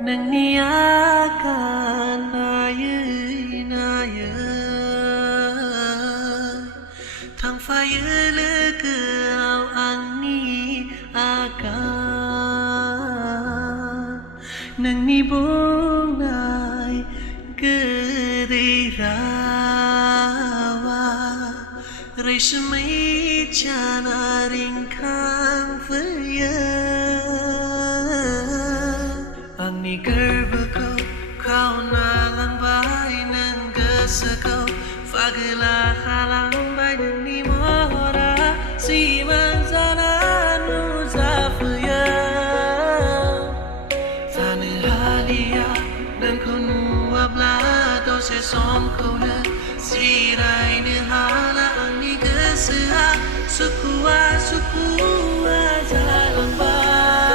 Nangni akan naya thang phai lơ cơ ao ang ni akan nangni bong nai cơ đi rawa rai semai chana ring khang phơi Ani gerba kau kau nalang bai nang gasa kau fagla halang bai nang ni mora si manzana nu zafya Tane halia nan kau nu abla to se som kau le si rai ne hala ani gasa sukua jalan bai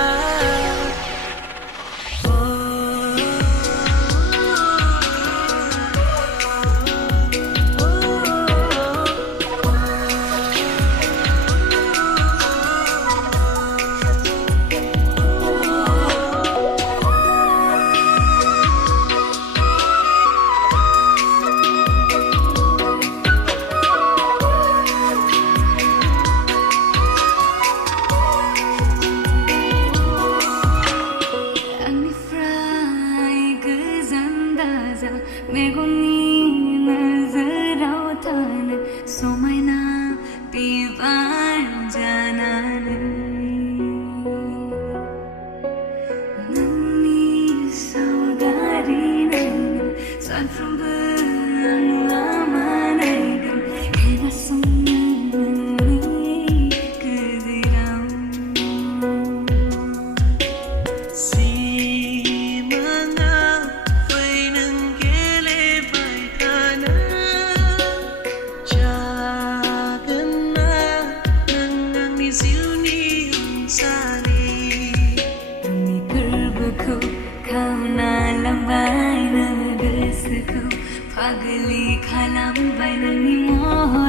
Meguni nazarau thana somaina pivan janane Nani saudari nana sanfruba lama naigan ena sonani kedirau Kau nalang bai na desu kau pagli khalam bai na ni mo